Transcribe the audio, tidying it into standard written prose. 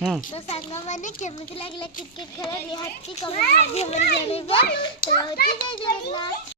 तो सांगा मैंने केमिति लागला क्रिकेट खेल निहाती कमेंट माध्यम रे जणैबो तो जय जगन्नाथ।